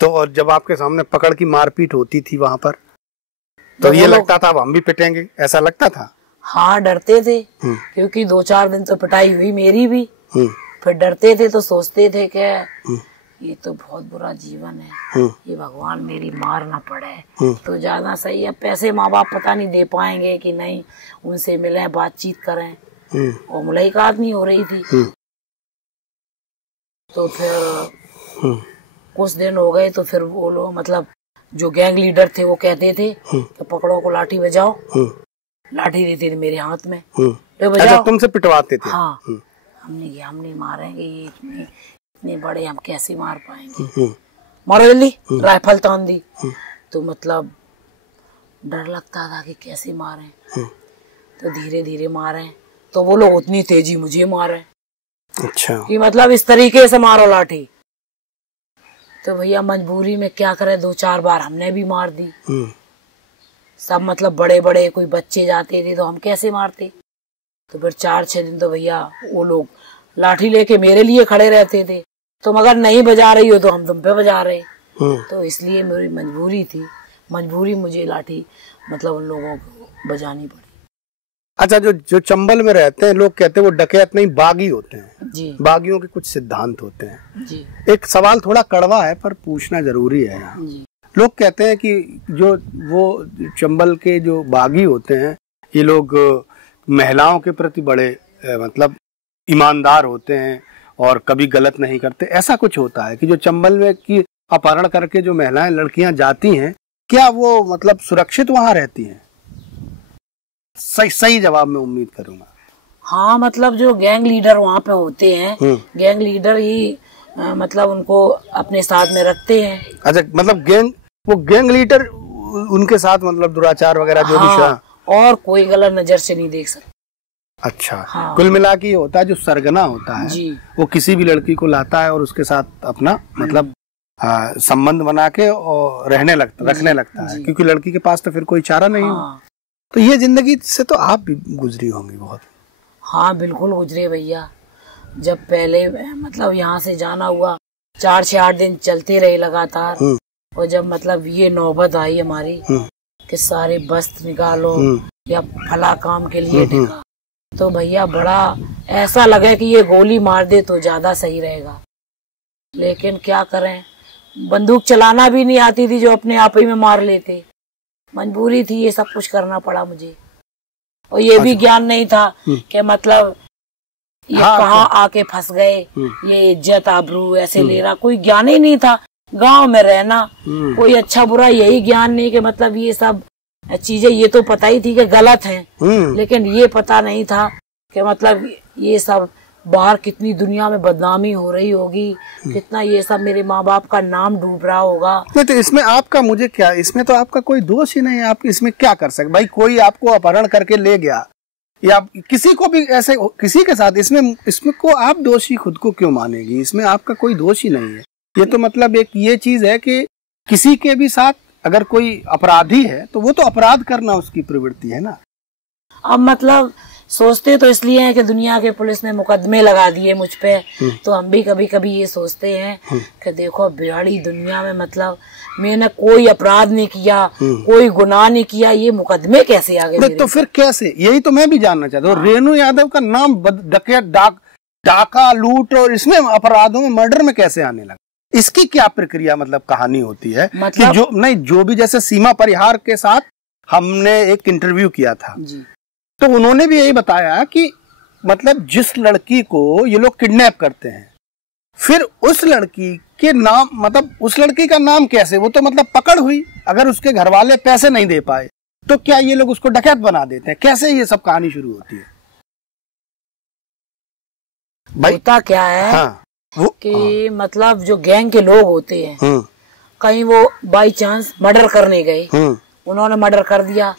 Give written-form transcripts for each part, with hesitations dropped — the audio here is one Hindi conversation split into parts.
तो और जब आपके सामने पकड़ की मारपीट होती थी वहां पर, तो ये लगता था अब हम भी पिटेंगे, ऐसा लगता था? हाँ, डरते थे, क्योंकि 2-4 दिन तो पिटाई हुई मेरी भी। फिर डरते थे तो सोचते थे कि ये तो बहुत बुरा जीवन है, ये भगवान मेरी मार ना पड़े तो ज्यादा सही है। पैसे माँ बाप पता नहीं दे पाएंगे कि नहीं, उनसे मिले, बातचीत करें। और मुलाकात आदमी हो रही थी। तो फिर कुछ दिन हो गए तो फिर वो लोग, मतलब जो गैंग लीडर थे, वो कहते थे कि पकड़ो को लाठी बजाओ। लाठी देते थे मेरे हाथ में, तो बजाओ। अच्छा, तुमसे पिटवाते थे? हाँ। हम नहीं मारेंगे, ये इतने बड़े हम कैसे मार पाएंगे, मारो जल्दी। राइफल तान दी। तो मतलब डर लगता था कि कैसे मारें, तो धीरे धीरे मारे। तो वो लोग उतनी तेजी मुझे मारे। अच्छा। कि मतलब इस तरीके से मारो लाठी। तो भैया मजबूरी में क्या करे, 2-4 बार हमने भी मार दी। सब मतलब बड़े बड़े कोई बच्चे जाते थे तो हम कैसे मारते। तो फिर 4-6 दिन तो भैया वो लोग लाठी लेके मेरे लिए खड़े रहते थे। तुम अगर नहीं बजा रही हो तो हम तुम पे बजा रहे। तो इसलिए मेरी मजबूरी मुझे लाठी मतलब उन लोगों को बजानी पड़ी। अच्छा, जो चंबल में रहते हैं लोग कहते हैं वो डकैत नहीं बागी होते हैं जी। बागियों के कुछ सिद्धांत होते हैं जी। एक सवाल थोड़ा कड़वा है पर पूछना जरूरी है यहाँ। लोग कहते हैं कि जो वो चंबल के जो बागी होते हैं, ये लोग महिलाओं के प्रति बड़े मतलब ईमानदार होते हैं और कभी गलत नहीं करते। ऐसा कुछ होता है कि जो चंबल में की अपहरण करके जो महिलाएं लड़कियां जाती हैं, क्या वो मतलब सुरक्षित वहां रहती हैं? सही जवाब मैं उम्मीद करूंगा। हाँ, मतलब जो गैंग लीडर वहाँ पे होते हैं, गैंग लीडर ही मतलब उनको अपने साथ में रखते हैं। अच्छा, मतलब गैंग लीडर उनके साथ मतलब दुराचार वगैरह जो भी और कोई गलत नजर से नहीं देख सकता। अच्छा। हाँ। कुल मिला के होता है जो सरगना होता है जी, वो किसी भी लड़की को लाता है और उसके साथ अपना मतलब संबंध बना के और रखने लगता है, क्योंकि लड़की के पास तो फिर कोई चारा नहीं हो। तो ये जिंदगी से तो आप भी गुजरी होंगी बहुत। हाँ, बिल्कुल गुजरे भैया। जब पहले मतलब यहाँ से जाना हुआ, 4 से 8 दिन चलते रहे लगातार। और जब मतलब ये नौबत आई हमारी कि सारे वस्त्र निकालो या फला काम के लिए टिका, तो भैया बड़ा ऐसा लगा कि ये गोली मार दे तो ज्यादा सही रहेगा। लेकिन क्या करें, बंदूक चलाना भी नहीं आती थी जो अपने आप ही में मार लेते। मजबूरी थी, ये सब कुछ करना पड़ा मुझे। और ये भी ज्ञान नहीं था कि मतलब ये कहाँ आके फंस गए, ये इज्जत आबरू ऐसे ले रहा, कोई ज्ञान ही नहीं था। गांव में रहना, कोई अच्छा बुरा यही ज्ञान नहीं कि मतलब ये सब चीजें, ये तो पता ही थी कि गलत हैं, लेकिन ये पता नहीं था कि मतलब ये सब बाहर कितनी दुनिया में बदनामी हो रही होगी, कितना ये सब मेरे माँ बाप का नाम डूब रहा होगा। नहीं तो इसमें आपका मुझे क्या, इसमें तो आपका कोई दोष ही नहीं है। आप इसमें क्या कर सकते भाई? कोई आपको अपहरण करके ले गया या किसी को भी ऐसे किसी के साथ, इसमें को आप दोषी खुद को क्यों मानेगी? इसमें आपका कोई दोष ही नहीं है। ये तो मतलब एक ये चीज है कि किसी के भी साथ अगर कोई अपराधी है तो वो तो अपराध करना उसकी प्रवृत्ति है ना। अब मतलब सोचते तो इसलिए है कि दुनिया के पुलिस ने मुकदमे लगा दिए मुझ पे, तो हम भी कभी कभी ये सोचते हैं कि देखो बिहाड़ी दुनिया में मतलब मैंने कोई अपराध नहीं किया, कोई गुनाह नहीं किया, ये मुकदमे कैसे आ गए? तो फिर कैसे? यही तो मैं भी जानना चाहता हूँ। रेणु यादव का नाम डकैत, डाका, लूट और इसमें अपराधों में, मर्डर में कैसे आने लगा? इसकी क्या प्रक्रिया मतलब कहानी होती है? मतलब कि जो भी जैसे सीमा परिहार के साथ हमने एक इंटरव्यू किया था जी, तो उन्होंने भी यही बताया कि मतलब जिस लड़की को ये लोग किडनैप करते हैं, फिर उस लड़की के नाम, मतलब उस लड़की का नाम कैसे, वो तो मतलब पकड़ हुई, अगर उसके घर वाले पैसे नहीं दे पाए तो क्या ये लोग उसको डकैत बना देते हैं? कैसे ये सब कहानी शुरू होती है भाई? होता क्या है कि मतलब जो गैंग के लोग होते हैं, कहीं वो बाई चांस मर्डर करने गए, उन्होंने मर्डर कर दिया,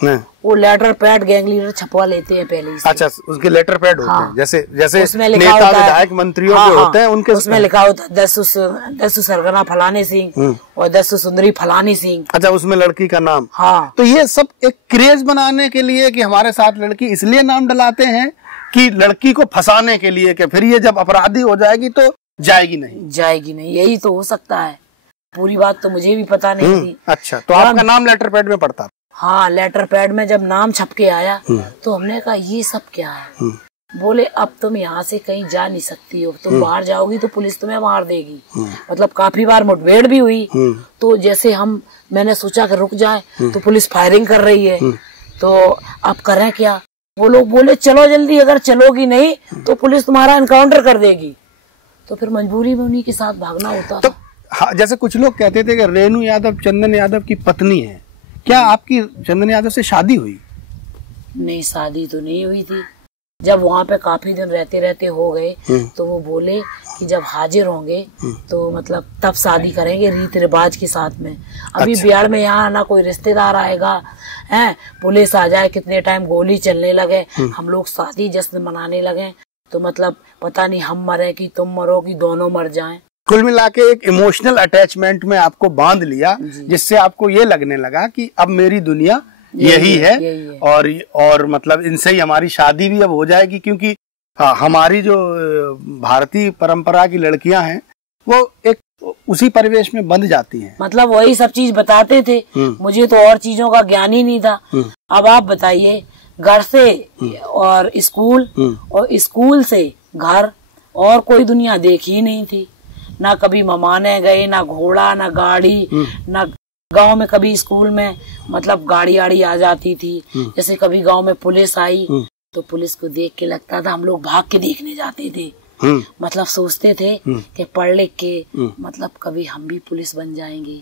वो लेटर पैड गैंग लीडर छपवा लेते हैं पहले से। अच्छा, उसके लेटर पैड होते हैं, जैसे उसमें लिखा होता है, विधायक मंत्रियों के होते हैं उनके, उसमें लिखा होता है दस्यु सरगना फलाने सिंह और दस्यु सुंदरी फलानी सिंह। अच्छा, उसमें लड़की का नाम। हाँ, तो ये सब एक क्रेज बनाने के लिए कि हमारे साथ लड़की, इसलिए नाम डलाते हैं कि लड़की को फंसाने के लिए कि फिर ये जब अपराधी हो जाएगी तो जाएगी नहीं, यही तो हो सकता है। पूरी बात तो मुझे भी पता नहीं थी। अच्छा, तो आपका नाम लेटर पैड में पड़ता था? हाँ, लेटर पैड में जब नाम छप के आया तो हमने कहा ये सब क्या है। बोले अब तुम यहाँ से कहीं जा नहीं सकती हो, तुम बाहर जाओगी तो पुलिस तुम्हें मार देगी। मतलब काफी बार मुठभेड़ भी हुई। तो जैसे मैंने सोचा कि रुक जाए तो पुलिस फायरिंग कर रही है, तो अब करें क्या। वो लोग बोले चलो जल्दी, अगर चलोगी नहीं तो पुलिस तुम्हारा एनकाउंटर कर देगी। तो फिर मजबूरी में उन्हीं के साथ भागना होता। तो हाँ, जैसे कुछ लोग कहते थे कि रेणु यादव चंदन यादव की पत्नी है, क्या आपकी चंदन यादव से शादी हुई? नहीं, शादी तो नहीं हुई थी। जब वहाँ पे काफी दिन रहते रहते हो गए तो वो बोले कि जब हाजिर होंगे तो मतलब तब शादी करेंगे रीति रिवाज के साथ में। अभी अच्छा। बिहार में यहाँ ना कोई रिश्तेदार आएगा, है पुलिस आ जाए, कितने टाइम गोली चलने लगे, हम लोग शादी जश्न मनाने लगे, तो मतलब पता नहीं हम मरे कि तुम मरो कि दोनों मर जाएं। कुल मिला के एक इमोशनल अटैचमेंट में आपको बांध लिया, जिससे आपको ये लगने लगा कि अब मेरी दुनिया यही है। और मतलब इनसे ही हमारी शादी भी अब हो जाएगी, क्योंकि हमारी जो भारतीय परंपरा की लड़कियां हैं वो एक उसी परिवेश में बंध जाती हैं। मतलब वही सब चीज बताते थे, मुझे तो और चीजों का ज्ञान ही नहीं था। अब आप बताइए, घर से और स्कूल और स्कूल से घर और कोई दुनिया देखी ही नहीं थी। ना कभी ममाने गए, ना घोड़ा, ना गाड़ी, ना गांव में कभी स्कूल में मतलब गाड़ी आड़ी आ जाती थी। जैसे कभी गांव में पुलिस आई तो पुलिस को देख के लगता था हम लोग भाग के देखने जाते थे। मतलब सोचते थे कि पढ़ लिख के मतलब कभी हम भी पुलिस बन जाएंगे,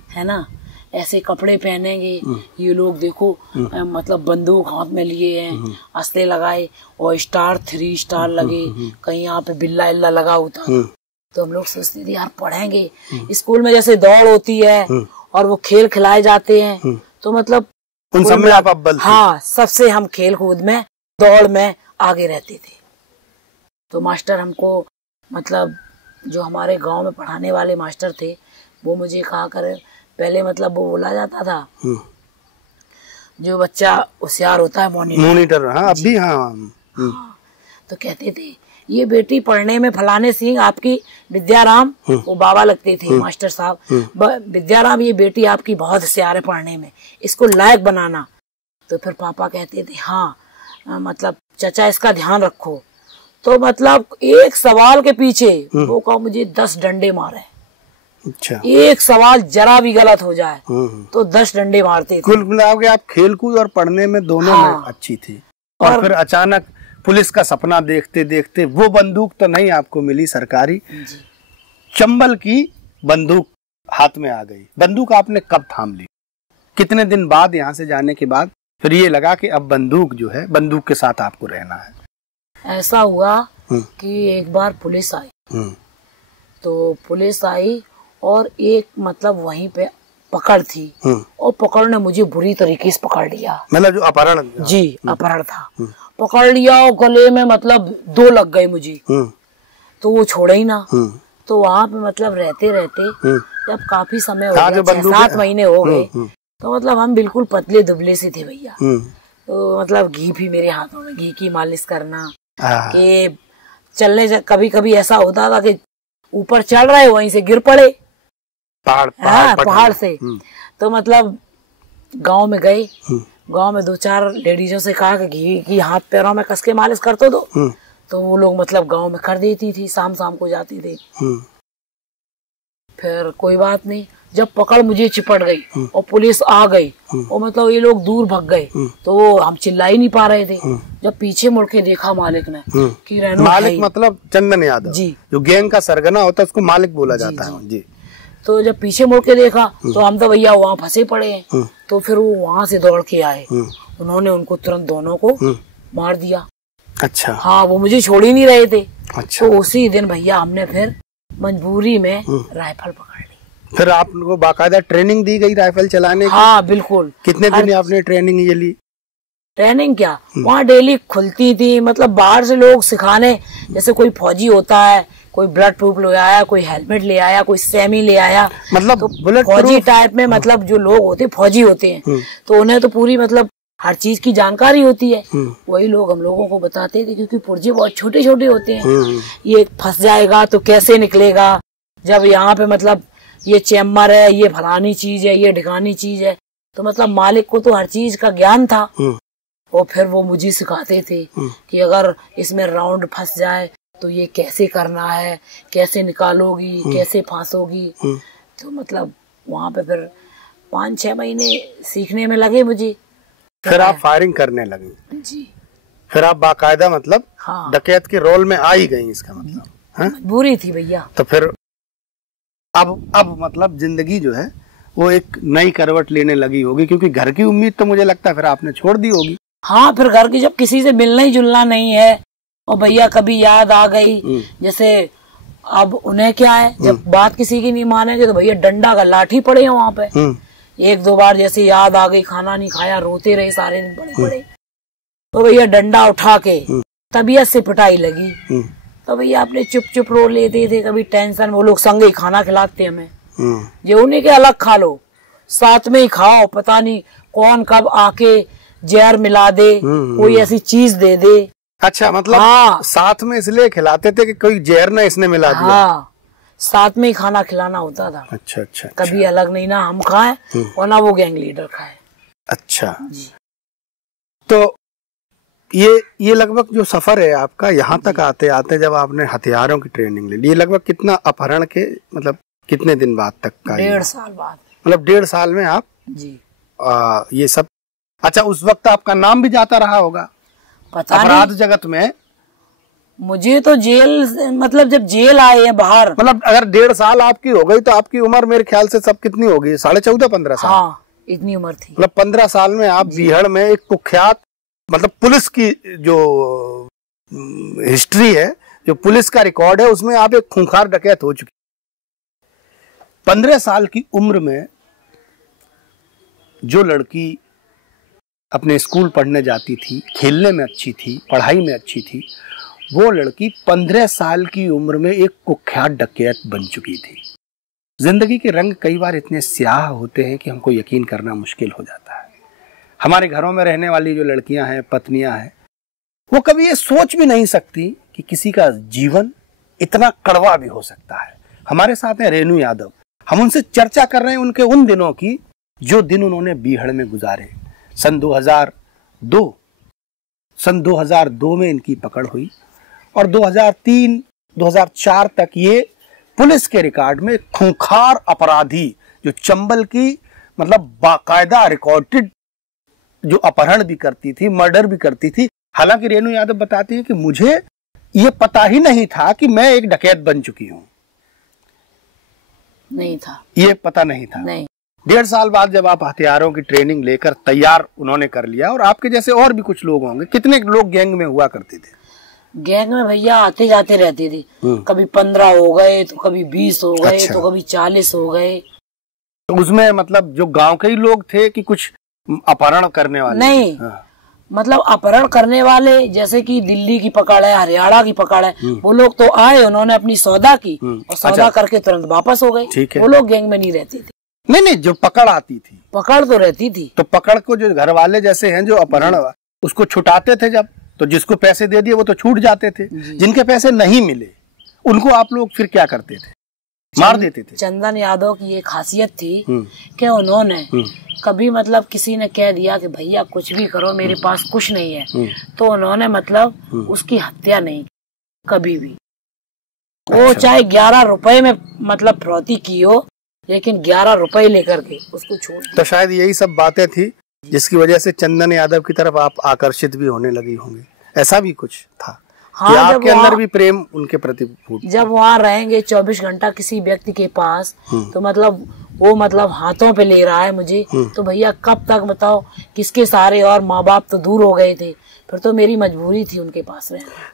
है ना, ऐसे कपड़े पहनेंगे। ये लोग देखो मतलब बंदूक हाथ में लिए हैं, असले लगाए और स्टार 3 स्टार लगे, कहीं यहाँ पे बिल्ला इल्ला लगा होता। तो हम लोग सोचते थे यार पढ़ेंगे। स्कूल में जैसे दौड़ होती है और वो खेल खिलाए जाते हैं, तो मतलब उन सब में आप अव्वल थे। हाँ, सबसे हम खेल कूद में दौड़ में आगे रहते थे। तो मास्टर हमको मतलब जो हमारे गांव में पढ़ाने वाले मास्टर थे वो मुझे कहा करे, पहले मतलब वो बोला जाता था जो बच्चा होशियार होता है मॉनिटर। हाँ, अभी हाँ। तो कहते थे ये बेटी पढ़ने में फलाने सिंह आपकी विद्याराम, वो बाबा लगते थे मास्टर साहब, विद्याराम ये बेटी आपकी बहुत होशियार है पढ़ने में, इसको लायक बनाना। तो फिर पापा कहते थे हाँ मतलब चाचा इसका ध्यान रखो। तो मतलब एक सवाल के पीछे वो कहा मुझे 10 डंडे मारे। अच्छा। एक सवाल जरा भी गलत हो जाए तो 10 डंडे मारते थे। कुल मिला के आप खेलकूद और पढ़ने में दोनों में अच्छी थी। और फिर अचानक पुलिस का सपना देखते देखते वो बंदूक तो नहीं आपको मिली सरकारी, चंबल की बंदूक हाथ में आ गई। बंदूक आपने कब थाम ली? कितने दिन बाद यहाँ से जाने के बाद फिर ये लगा कि अब बंदूक जो है, बंदूक के साथ आपको रहना है? ऐसा हुआ कि एक बार पुलिस आई, तो पुलिस आई और एक मतलब वहीं पे पकड़ थी और पकड़ ने मुझे बुरी तरीके से पकड़ लिया। मतलब जो अपहरण? जी, अपहरण था। पकड़ लिया और गले में मतलब 2 लग गए मुझे, तो वो छोड़े ही ना। तो वहाँ पे मतलब रहते रहते जब काफी समय हो गया, 6-7 महीने हो गए, तो मतलब हम बिल्कुल पतले दुबले से थे भैया। तो मतलब घी भी मेरे हाथों में, घी की मालिश करना कि चलने से कभी कभी ऐसा होता था कि ऊपर चढ़ रहे वहीं से गिर पड़े पहाड़ से। तो मतलब गांव में गए, गांव में 2-4 लेडीजों से कहा कि घी की हाथ पैरों में कस के मालिश कर दो। तो वो लोग मतलब गांव में कर देती थी, शाम शाम को जाती थी। फिर कोई बात नहीं, जब पकड़ मुझे चिपट गई और पुलिस आ गई और मतलब ये लोग दूर भाग गए, तो हम चिल्ला ही नहीं पा रहे थे। जब पीछे मुड़ के देखा मालिक ने कि रेणु मालिक मतलब चंदन यादव जी, जो गैंग का सरगना होता है उसको मालिक बोला जाता है जी। तो जब पीछे मुड़ के देखा तो हम तो भैया वहाँ फंसे पड़े हैं। तो फिर वो वहाँ से दौड़ के आए, उन्होंने उनको तुरंत दोनों को मार दिया। अच्छा। हाँ, वो मुझे छोड़ ही नहीं रहे थे। अच्छा। तो उसी दिन भैया हमने फिर मजबूरी में राइफल पकड़ ली। फिर आप लोगों को बाकायदा ट्रेनिंग दी गई राइफल चलाने की? हाँ बिल्कुल। कितने दिन आपने ट्रेनिंग ये ली? ट्रेनिंग क्या, वहाँ डेली खुलती थी, मतलब बाहर से लोग सिखाने, जैसे कोई फौजी होता है, कोई ब्लड प्रूफ ले आया, कोई हेलमेट ले आया, कोई सेमी ले आया, मतलब तो फौजी टाइप में मतलब जो लोग होते फौजी होते हैं, तो उन्हें तो पूरी मतलब हर चीज की जानकारी होती है। वही लोग हम लोगों को बताते थे, क्योंकि पुर्जे बहुत छोटे छोटे होते हैं। ये फंस जाएगा तो कैसे निकलेगा, जब यहाँ पे मतलब ये चेम्बर है, ये फलानी चीज है, ये ढिकानी चीज है। तो मतलब मालिक को तो हर चीज का ज्ञान था। और फिर वो मुझे सिखाते थे कि अगर इसमें राउंड फंस जाए तो ये कैसे करना है, कैसे निकालोगी, कैसे फांसोगी। तो मतलब वहाँ पे फिर 5-6 महीने सीखने में लगे मुझे। फिर आप फायरिंग करने लगे जी। फिर आप बाकायदा मतलब हाँ, डकैत के रोल में आ ही गई, इसका मतलब बुरी थी भैया। तो फिर अब मतलब जिंदगी जो है वो एक नई करवट लेने लगी होगी, क्योंकि घर की उम्मीद तो मुझे लगता है फिर आपने छोड़ दी होगी। हाँ, फिर घर की जब किसी से मिलना ही जुलना नहीं है और भैया कभी याद आ गई, जैसे अब उन्हें क्या है, जब बात किसी की नहीं मानेंगे तो भैया डंडा का लाठी पड़े हैं वहाँ पे। 1-2 बार जैसे याद आ गई, खाना नहीं खाया, रोते रहे सारे दिन बड़े, तो भैया डंडा उठा के तबीयत से पिटाई लगी। तो भैया अपने चुप रो लेते थे, कभी टेंशन, वो लोग संग ही खाना खिलाते हमें, ये उन्हीं के अलग खा लो, साथ में ही खाओ, पता नहीं कौन कब आके जहर मिला दे, कोई ऐसी चीज दे दे। अच्छा, मतलब हाँ, साथ में इसलिए खिलाते थे कि कोई जहर ना इसने मिला दिया। हाँ, साथ में ही खाना खिलाना होता था। अच्छा। कभी अलग नहीं, ना हम खाएं और ना वो गैंग लीडर खाए। अच्छा जी। तो ये लगभग जो सफर है आपका यहाँ तक आते आते जब आपने हथियारों की ट्रेनिंग ले ली, ये लगभग कितना अपहरण के मतलब कितने दिन बाद तक का? 1.5 साल बाद। मतलब 1.5 साल में आप जी ये सब। अच्छा, उस वक्त आपका नाम भी जाता रहा होगा पता अपराध जगत में? मुझे तो जेल, मतलब जब जेल आए हैं बाहर, मतलब अगर 1.5 साल आपकी हो गई तो आपकी उम्र मेरे ख्याल से सब कितनी होगी? 14.5-15 साल। हाँ, इतनी उम्र थी। मतलब 15 साल में आप बीहड़ में एक कुख्यात, मतलब पुलिस की जो हिस्ट्री है, जो पुलिस का रिकॉर्ड है, उसमें आप एक खूंखार डकैत हो चुकी। 15 साल की उम्र में जो लड़की अपने स्कूल पढ़ने जाती थी, खेलने में अच्छी थी, पढ़ाई में अच्छी थी, वो लड़की 15 साल की उम्र में एक कुख्यात डकैत बन चुकी थी। जिंदगी के रंग कई बार इतने स्याह होते हैं कि हमको यकीन करना मुश्किल हो जाता है। हमारे घरों में रहने वाली जो लड़कियां हैं, पत्नियां हैं, वो कभी ये सोच भी नहीं सकती कि किसी का जीवन इतना कड़वा भी हो सकता है। हमारे साथ हैं रेनू यादव। हम उनसे चर्चा कर रहे हैं उनके उन दिनों की जो दिन उन्होंने बीहड़ में गुजारे। सन 2002 में इनकी पकड़ हुई और 2003-2004 तक ये पुलिस के रिकॉर्ड में खूंखार अपराधी, जो चंबल की मतलब बाकायदा रिकॉर्डेड जो अपहरण भी करती थी, मर्डर भी करती थी। हालांकि रेनू यादव बताती है कि मुझे ये पता ही नहीं था कि मैं एक डकैत बन चुकी हूं। नहीं था, ये पता नहीं था। नहीं। 1.5 साल बाद जब आप हथियारों की ट्रेनिंग लेकर तैयार उन्होंने कर लिया, और आपके जैसे और भी कुछ लोग होंगे, कितने लोग गैंग में हुआ करते थे? गैंग में भैया आते जाते रहते थे, कभी 15 हो गए तो कभी 20 हो गए। अच्छा। तो कभी 40 हो गए। तो उसमें मतलब जो गांव के ही लोग थे कि कुछ अपहरण करने वाले? नहीं, मतलब अपहरण करने वाले, जैसे कि दिल्ली की पकड़ है, हरियाणा की पकड़ है, वो लोग तो आए, उन्होंने अपनी सौदा की और सौदा करके तुरंत वापस हो गए। वो लोग गैंग में नहीं रहते थे। नहीं, जो पकड़ आती थी, पकड़ तो रहती थी। तो पकड़ को जो घर वाले जैसे हैं जो अपहरण उसको छुटाते थे जब, तो जिसको पैसे दे दिए वो तो छूट जाते थे। जिनके पैसे नहीं मिले उनको आप लोग फिर क्या करते थे? मार देते थे। चंदन यादव की ये खासियत थी कि उन्होंने कभी मतलब किसी ने कह दिया कि भैया कुछ भी करो, मेरे पास कुछ नहीं है, तो उन्होंने मतलब उसकी हत्या नहीं कभी भी। वो चाहे 11 रुपए में मतलब फिरौती की हो, लेकिन 11 रुपए लेकर के उसको छोड़ दिया। तो शायद यही सब बातें थी जिसकी वजह से चंदन यादव की तरफ आप आकर्षित भी होने लगी होंगी, ऐसा भी कुछ था? हाँ, आपके अंदर भी प्रेम उनके प्रति? जब वहाँ रहेंगे 24 घंटा किसी व्यक्ति के पास, तो मतलब वो मतलब हाथों पे ले रहा है मुझे, तो भैया कब तक बताओ किसके सहारे, और माँ बाप तो दूर हो गए थे, फिर तो मेरी मजबूरी थी उनके पास रहना।